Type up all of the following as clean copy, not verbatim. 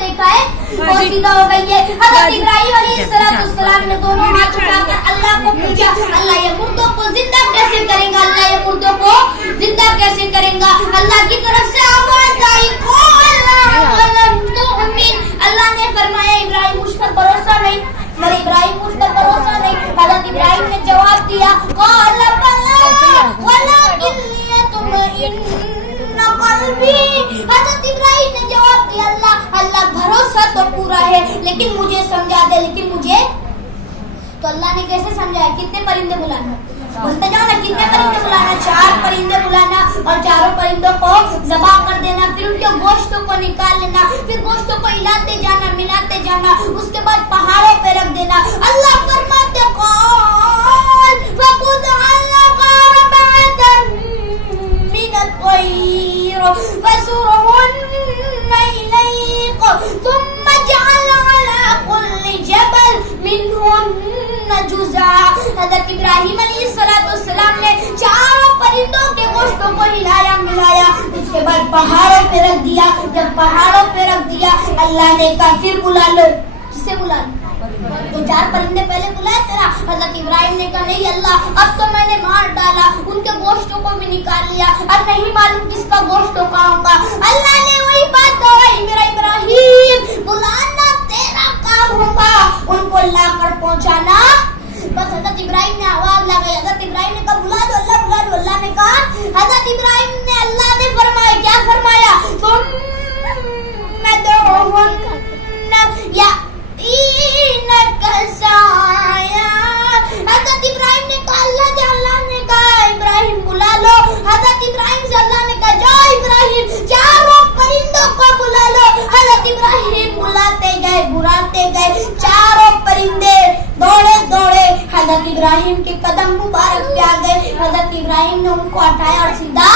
دیکھا ہے وہ سیدھا ہو گئی ہے. حضرت ابراہیم علیہ السلام نے دونوں ہاتھ اٹھا کر اللہ کو پوچھا, اللہ یہ مردوں کو زندہ کیسے کریں گا, اللہ یہ مردوں کو زندہ کیسے کریں گا. اللہ کی طرف سے آواز آئی, اللہ نے فرمایا ابراہیم مجھ پر بھروسہ نہیں, میرے ابراہیم مجھ پر بھروسہ نہیں. حضرت ابراہیم نے جواب دیا, حضرت ابراہیم نے جواب دیا, اللہ بھروسہ تو پورا ہے لیکن مجھے سمجھا دے, لیکن مجھے. تو اللہ نے کیسے سمجھایا, کتنے پرندے بلانا, بولتے جاؤ نا, کتنے پرندے بلانا, 4 پرندے بلانا اور چاروں پرندوں کو ذبح کر دینا, پھر ان کے گوشتوں کو نکال لینا, پھر گوشتوں کو ہلاتے جانا, ملاتے جانا, اس کے بعد پہاڑوں پہ رکھ دینا. اللہ فرماتے قال فخذ علق أربعة من الطير فصرهن إليك ثم اجعل على كل جبل منهن جزعا. حضرت ابراہیم علیہ السلام نے 4 پرندوں کے گوشتوں کو ہلایا ملایا, اس کے بعد پہاڑوں پہ رکھ دیا. جب پہاڑوں پہ رکھ دیا اللہ نے کہا پھر بلا لو, کسے بلا لو, تو 4 پرندے پہلے بلائے تھے نا. حضرت ابراہیم نے کہا نہیں اللہ, اب تو میں نے مار ڈالا, ان کے گوشتوں کو بھی نکال لیا, اب نہیں معلوم کس کا گوشت کہاں کا. اللہ نے وہی بات دوہرائی, میرا ابراہیم بلانا تیرا کام ہوگا, ان کو لا کر پہنچانا. بس حضرت ابراہیم نے آواز لگائی, حضرت ابراہیم نے کہا بلا دو اللہ, بلا دو. اللہ نے کہا, حضرت ابراہیم نے, اللہ نے فرمایا, کیا فرمایا, ثم ادعوهن يأتينك سعيا. حضرت ابراہیم نے کہا اللہ نے کہا ابراہیم بلا لو. حضرت ابراہیم سے اللہ نے کہا جاؤ ابراہیم 4 پرندوں کو بلا لو. حضرت ابراہیم بلاتے گئے 4 پرندے دوڑے حضرت ابراہیم کے قدم مبارک پہ آ گئے. حضرت ابراہیم نے ان کو ہٹایا اور سیدھا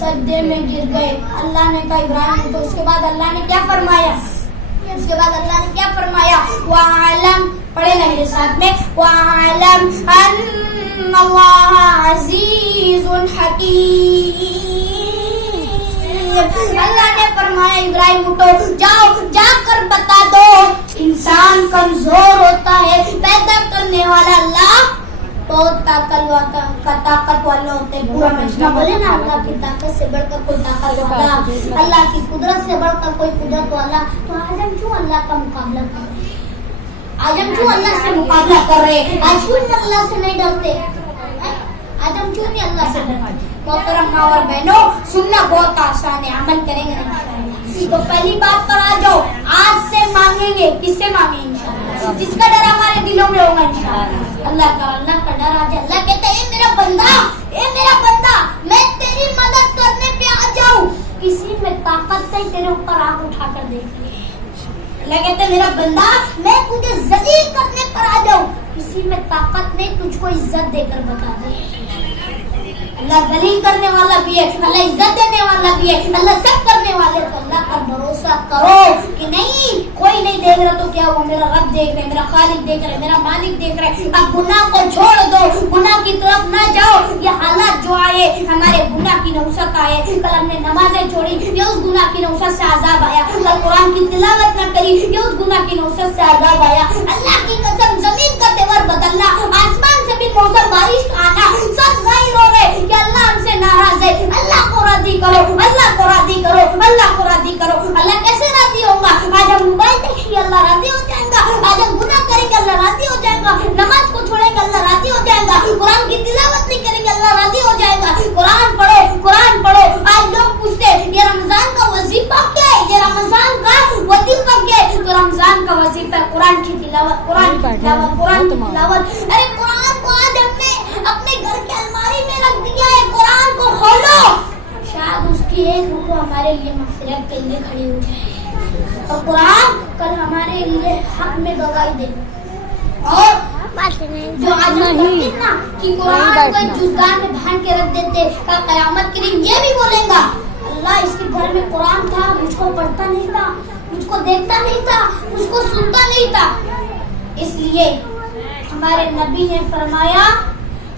سجدے میں گر گئے. اللہ نے کہا ابراہیم, تو اس کے بعد اللہ نے کیا فرمایا, وَعَلَمْ, پڑھے نا میرے ساتھ میں, وَعَلَمْ أَنَّ اللَّهَ عَزِيزٌ حَكِيمٌ. اللہ نے فرمایا ابراہیم اٹھو, جا کر بتا دو, انسان کمزور ہوتا ہے, پیدا کرنے والا اللہ بہت طاقت والا ہوتے ہیں. پورا مجمع بولے نا, اللہ کی طاقت سے بڑھ کر کوئی طاقت والا, اللہ کی قدرت سے بڑھ کر کوئی قدرت والا. تو آج ہم کیوں اللہ کا مقابلہ کر رہے ہیں, آج ہم کیوں اللہ سے مقابلہ کر رہے ہیں, آج کیوں اللہ سے نہیں ڈرتے, آج ہم کیوں نہیں اللہ سے ڈرتے. محترم ماں اور بہنوں, سننا بہت آسان ہے, عمل کریں گے انشاءاللہ. تو پہلی بات پر آ جاؤ, آج سے مانگیں گے, کس سے مانگیں گے انشاءاللہ, جس کا ڈر ہمارے دلوں میں ہوگا انشاءاللہ. اللہ کا ڈر آ جائے. اللہ کہتا ہے اے میرا بندہ, میں تیری مدد کرنے پہ آ جاؤں, کسی میں طاقت نہیں, تیرے اوپر آنکھ اٹھا کر دیکھ لے. اللہ کہتا ہے میرا بندہ, میں تجھے ذلیل کرنے پر آ جاؤں, کسی میں طاقت نہیں, تجھ کو عزت دے کر بتا دے. اللہ ذلیل کرنے والا بھی ہے, اللہ عزت دینے والا بھی ہے, اللہ سب کرنے والے. تو اللہ پر بھروسہ کرو کہ نہیں, کوئی نہیں دیکھ رہا تو کیا ہوا, میرا رب دیکھ رہے, میرا خالق دیکھ رہے, میرا مالک دیکھ رہے. اب گناہ کو چھوڑ دو, گناہ کی طرف نہ جاؤ. یہ حالات جو آئے ہمارے گناہ کی نوسط آئے, کل ہم نے نمازیں چھوڑی, یہ اس گناہ کی نوسط سے عذاب آیا. کل قرآن کی تلاوت نہ کری, یہ اس گناہ کی نوسط سے عذاب آیا. اللہ کی قسم, زمین کا تیور بدلنا, آسمان سے بھی موسم بارش آنا, سب ظاہر ہو رہے کہ اللہ ہم سے ناراض ہے. اللہ کو راضی کرو, اللہ کو راضی کرو, اللہ کو راضی کرو. اللہ کیسے راضی ہوگا, آج ہم موبائل دیکھیں گے اللہ راضی ہو جائے گا, آج ہم گناہ کریں گے اللہ راضی ہو جائے گا, نماز کو چھوڑیں گے اللہ راضی ہو جائے گا, قرآن کی تلاوت نہیں کریں گے اللہ راضی ہو جائے گا. قرآن پڑھو. آج لوگ پوچھتے ہیں یہ رمضان کا وظیفہ کیا ہے, یہ رمضان کا وظیفہ کیا ہے, تو رمضان کا وظیفہ قرآن کی تلاوت. ارے قرآن کو آج ہم نے اپنے گھر کے الماری میں رکھ دیا ہے, قرآن کو کھولو, شاید اس کی ایک رکو ہمارے لیے مغفرت کے لیے کھڑی ہو جائے, اور قرآن کل ہمارے لیے حق میں گواہی دے. اور جو آج ہم نا کہ قرآن کو جزدان میں بھان کے رکھ دیتے, کل قیامت کے دن یہ بھی بولیں گا اللہ اس کے گھر میں قرآن تھا, مجھ کو پڑھتا نہیں تھا, مجھ کو دیکھتا نہیں تھا, مجھ کو سنتا نہیں تھا. اس لیے ہمارے نبی نے فرمایا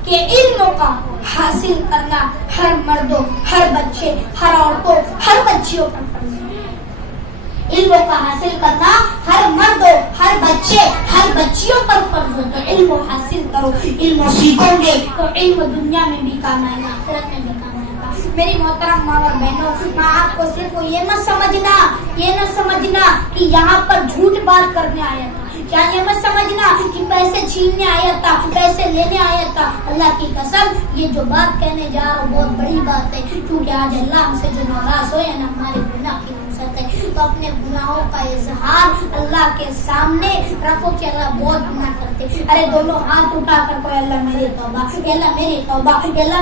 کہ علم کا حاصل کرنا ہر مردوں, ہر بچے, ہر عورتوں, ہر بچیوں پر فرض ہے. علم کا حاصل کرنا ہر مرد ہر بچے ہر بچیوں پر فرض ہے. تو علم حاصل کرو, علم سیکھو گے تو علم دنیا میں بھی کام آئے گا, آخرت میں بھی کام آئے گا. میری محترم ماں اور بہنوں, میں آپ کو صرف یہ نہ سمجھنا کہ یہاں پر جھوٹ بات کرنے آیا تھا, کیا یہ مت سمجھنا کہ پیسے چھیننے آیا تھا, پیسے لینے آیا تھا. اللہ کی قسم یہ جو بات کہنے جا رہا ہوں بہت بڑی بات ہے, کیونکہ آج اللہ ہم سے جو ناراض ہوئے نا ہمارے گناہ کی نصرت ہے. تو اپنے گناہوں کا اظہار اللہ کے سامنے رکھو کہ اللہ بہت گناہ کرتے. ارے دونوں ہاتھ اٹھا کر کوئی اللہ میری توبہ, اللہ میری توبہ, اللہ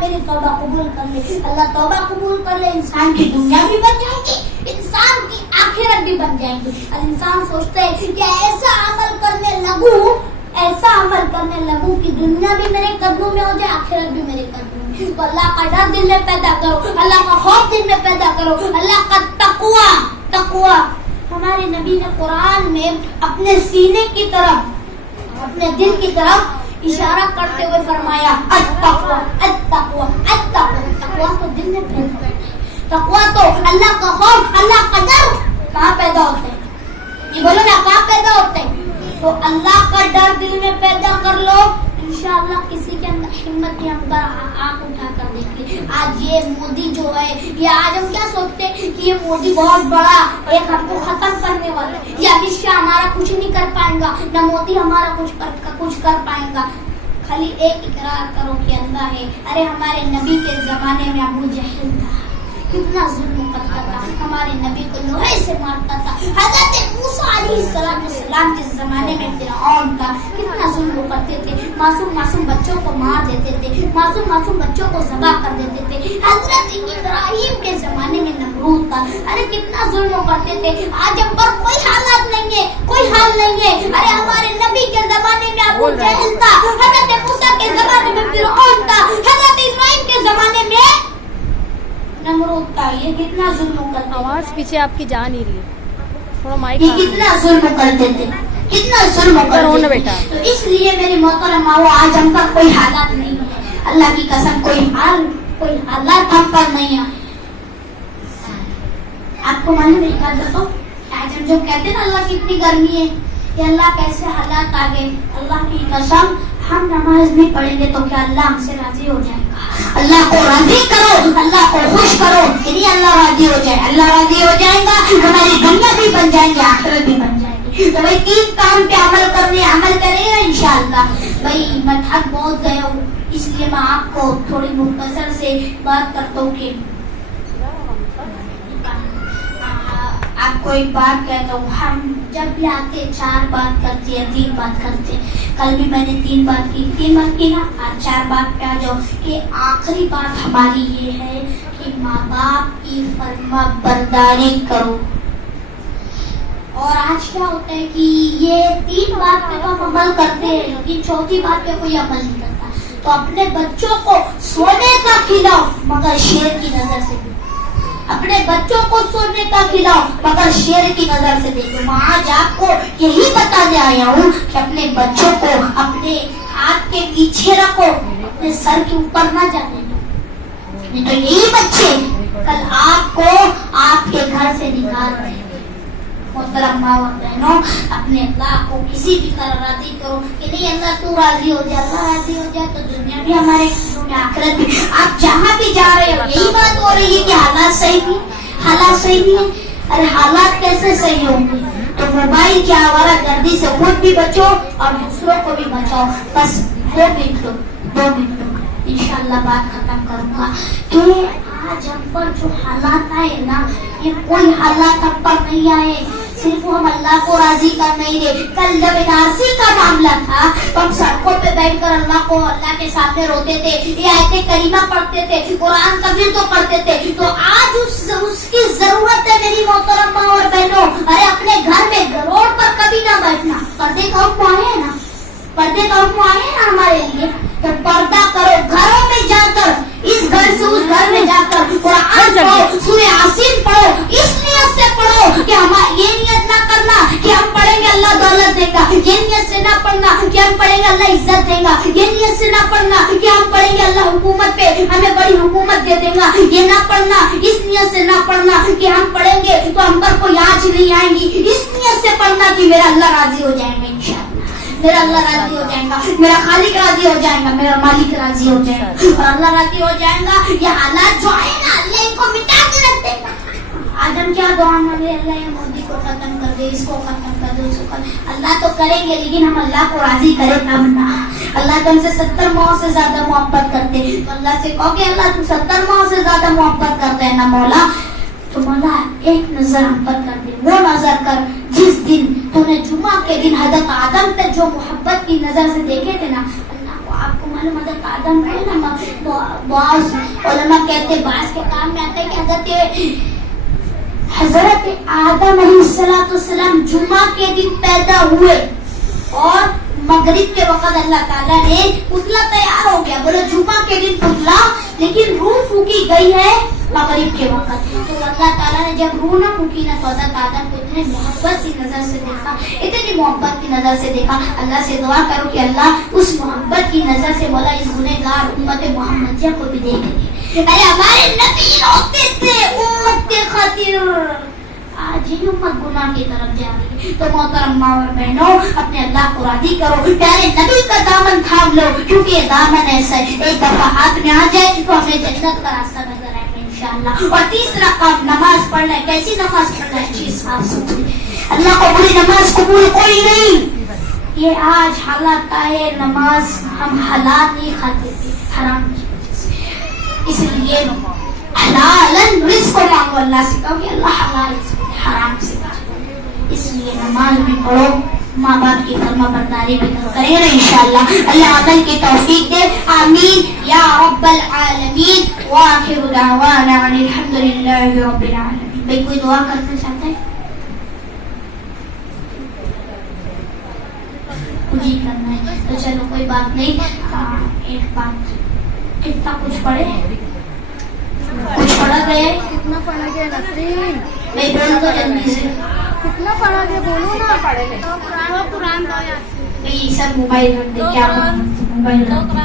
میری توبہ قبول کر لے. اللہ توبہ قبول کر لے, انسان کی دنیا بھی بن جائے گی, انسان کی آخرت بھی بن جائے گی. انسان سوچتا ہے کہ ایسا عمل کرنے لگوں کہ دنیا بھی میرے قدموں میں ہو جائے, آخرت بھی میرے قدموں میں. تو اللہ کا ڈر دل میں پیدا کرو, اللہ کا خوف دل میں پیدا کرو, اللہ کا تقوی. ہمارے نبی نے قرآن میں اپنے سینے کی طرف, اپنے دل کی طرف اشارہ کرتے ہوئے فرمایا التقوی. تقوی تو دل میں پیدا ہوتا ہے. تقوی تو اللہ کا خوف, اللہ کا ڈر کہاں پیدا ہوتا ہے؟ یہ بولو نا, کہاں پیدا ہوتا ہے؟ تو اللہ کا ڈر دل میں پیدا کر لو, انشاءاللہ کسی کے اندر ہمت نہیں. ہم آنکھ اٹھا کر دیکھتے, آج یہ مودی جو ہے, یہ آج ہم کیا سوچتے ہیں کہ یہ مودی بہت بڑا ایک ہم کو ختم کرنے والا ہے, یا امت شاہ ہمارا کچھ نہیں کر پائیں گا, نہ مودی ہمارا کچھ کر پائیں گا. خالی ایک اقرار کرو کہ اللہ ہے. ارے ہمارے نبی کے زمانے میں ابو جہل تھا, کتنا ظلم کرتا تھا, ہمارے نبی کو لوہے سے مارتا تھا. حضرت موسیٰ علیہ السلام کے زمانے میں فرعون کا کتنا ظلم کرتے تھے, معصوم بچوں کو مار دیتے تھے, معصوم بچوں کو ذبح کر دیتے تھے. حضرت ابراہیم کے زمانے میں نمرود کا, ارے کتنا ظلم کرتے تھے. آج ہم پر کوئی حالات نہیں ہے, کوئی حال نہیں ہے. ارے ہمارے نبی کے زمانے میں ابو جہل تھا, حضرت موسیٰ کے زمانے میں فرعون تھا, حضرت ابراہیم کے زمانے میں نمرود کا. یہ کتنا ظلم کرتے تھے. آواز پیچھے آپ کی جا نہیں رہی ہے, تھوڑا مائک. یہ کتنا ظلم کرتے تھے, کتنا ظلم کرتے تھے. بیٹا تو اس لیے میری محترم ماں, آج ہم پر کوئی حالات نہیں ہے, اللہ کی قسم کوئی حالات ہم پر نہیں ہے. آپ کو معلوم ہے کیا دیکھو, آج ہم جو کہتے ہیں نا اللہ کی اتنی گرمی ہے, کہ اللہ کیسے حالات آ گئے. اللہ کی قسم ہم نماز نہیں پڑھیں گے تو کیا اللہ ہم سے راضی ہو جائے گا؟ اللہ کو راضی کرو, اللہ کو خوش کرو, یعنی اللہ راضی ہو جائے. اللہ راضی ہو جائے گا, ہماری دنیا بھی بن جائیں گی, آخرت بھی بن جائے گی. تو بھائی 3 کام پہ عمل کرے گا انشاءاللہ. بھائی میں تھک بہت گیا ہوں, اس لیے میں آپ کو تھوڑی مختصر سے بات کرتا ہوں کہ آپ کو ایک بات کہتا ہوں. ہم جب بھی آتے 4 بات کرتے ہیں, 3 بات کرتے. کل بھی میں نے 3 بات کی نا, آج 4 بات پہ آ جاؤ. کہ آخری بات ہماری یہ ہے کہ ماں باپ کی فرما برداری کرو. اور آج کیا ہوتا ہے کہ یہ 3 بات پہ تو ہم عمل کرتے ہیں, لیکن 4تھی بات پہ کوئی عمل نہیں کرتا. تو اپنے بچوں کو سونے کا کھلاؤ مگر شیر کی نظر سے دیکھو. اپنے بچوں کو سونے کا کھلاؤ مگر شیر کی نظر سے دیکھو. میں آج آپ کو یہی بتانے آیا ہوں کہ اپنے بچوں کو اپنے ہاتھ کے پیچھے رکھو, اپنے سر کے اوپر نہ جانے دو. نہیں تو یہی بچے کل آپ کو آپ کے گھر سے نکال دیں گے. محترم ماں اور بہنوں, اپنے اللہ کو کسی بھی طرح راضی کرو کہ نہیں اللہ تو راضی ہو جائے. اللہ راضی ہو جائے تو دنیا بھی ہمارے آخرت بھی. آپ جہاں بھی جا رہے ہو یہی بات ہو رہی ہے کہ حالات صحیح نہیں ہے. ارے حالات کیسے صحیح ہوں گے؟ تو موبائل کی آوارہ گردی سے خود بھی بچو اور دوسروں کو بھی بچاؤ. بس 2 منٹ لو, انشاءاللہ بات ختم کروں گا. کہ آج ہم پر جو حالات آئے نا, یہ کوئی حالات ہم پر نہیں آئے, صرف ہم اللہ کو راضی کر نہیں رہے. کل جب NRC کا معاملہ تھا تو ہم سڑکوں پہ بیٹھ کر اللہ کے سامنے روتے تھے, یہ آیت کریمہ پڑھتے تھے, قرآن تفسیر تو پڑھتے تھے. تو آج اس کی ضرورت ہے میری محترم ماں اور بہنوں. ارے اپنے گھر میں روڈ پر کبھی نہ بیٹھنا. پردے کا حکم آئے نا, پردے کا حکم آئے نا ہمارے لیے, تو پردہ کرو. گھروں میں جا کر, اس گھر سے اس گھر میں جا کر قرآن پڑھو, سورہ یاسین پڑھو. اس نیت سے پڑھو کہ یہ نیت نہ کرنا کہ ہم پڑھیں گے اللہ دولت دے گا, یہ نیت سے نہ پڑھنا کہ ہم پڑھیں گے اللہ عزت دے دے گا. یہ نیت سے نہ پڑھنا کہ ہم پڑھیں گے اللہ حکومت پہ ہمیں بڑی حکومت دے دے گا. یہ نہ پڑھنا, اس نیت سے نہ پڑھنا کہ ہم پڑھیں گے تو ہم پر کوئی آنچ نہیں آئیں گی. اس نیت سے پڑھنا کہ میرا اللہ راضی ہو جائے گا انشاءاللہ, میرا اللہ راضی ہو جائے گا, میرا خالق راضی ہو جائے گا, میرا مالک راضی ہو جائے گا اور اللہ راضی ہو جائے گا. یہ حالات جو آئے نا اللہ ان کو مٹا کے رکھ دے گا. آج ہم کیا دعا مانگے, اللہ یہ مودی کو ختم کر دے, اس کو ختم کر دے, اس کو اللہ تو کریں گے لیکن ہم اللہ کو راضی کرے تب نا. اللہ تو ہم سے 70 ماہ سے زیادہ محبت کرتے, تو اللہ سے کہو کہ اللہ تم 70 ماہ سے زیادہ محبت کرتے ہیں نا مولا, تو مولا ایک نظر ہم پر کر دے. وہ نظر کر جس دن تو نے جمعہ کے دن حضرت آدم تک جو محبت کی نظر سے دیکھے تھے نا, اللہ کو آپ کو معلوم حضرت آدم ہے نا, بعض علماء کہتے بعض کے کام میں آتا ہے کہ حضرت آدم علیہ السلام جمعہ کے دن پیدا ہوئے اور مغرب کے وقت اللہ تعالیٰ نے پتلا تیار ہو گیا. بولے جمعہ کے دن پتلا, لیکن روح پھونکی گئی ہے مغرب کے وقت. تو اللہ تعالیٰ نے جب روح نہ پھونکی نہ تو حضرت آدم کو اتنے محبت کی نظر سے دیکھا, اتنی محبت کی نظر سے دیکھا. اللہ سے دعا کرو کہ اللہ اس محبت کی نظر سے مولا اس گنہگار امت محمدیہ کو بھی دیکھ لے. ارے ہمارے نبی روتے تھے امت کے خاطر, آج ہی امت گناہ کی طرف جا رہی ہے. تو محترم ماں اور بہنوں, اپنے اللہ کو راضی کرو, پیارے نبی کا دامن تھام لو, کیونکہ یہ دامن ایسا ہے ایک دفعہ ہاتھ میں آ جائے تو ہمیں جنت کا راستہ نظر آئے گا انشاءاللہ. اور تیسرا کام نماز پڑھنا ہے. کیسی نماز پڑھنا ہے؟ اچھی صاف ستھری. اللہ کو بری نماز قبول کوئی نہیں. یہ آج حالات آئے, نماز ہم حلال نہیں کھاتے تھے حرام کی وجہ سے, اس لیے حلالن رزق مانگو اللہ سے, کہو کہ اللہ حلال حرام سے بچو. اس لیے نماز بھی پڑھو, ماں باپ کی فرما برداری بھی کریں گے انشاءاللہ. اللہ عمل کی توفیق دے, آمین یا رب العالمین. وآخر دعوانا ان الحمدللہ رب العالمین. بھئی کوئی دعا کرنا چاہتا ہے؟ کچھ ہی کرنا ہے تو چلو کوئی بات نہیں. ایک بات, کتنا کچھ پڑھے, کچھ پڑھا گیا ہے, کتنا پڑھا گیا نسرین, میں بولوں تو جلدی سے, کتنا پڑھا گیا بولو نا. قرآن دو یا سب موبائل رکھ دے, کیا موبائل رکھ دے.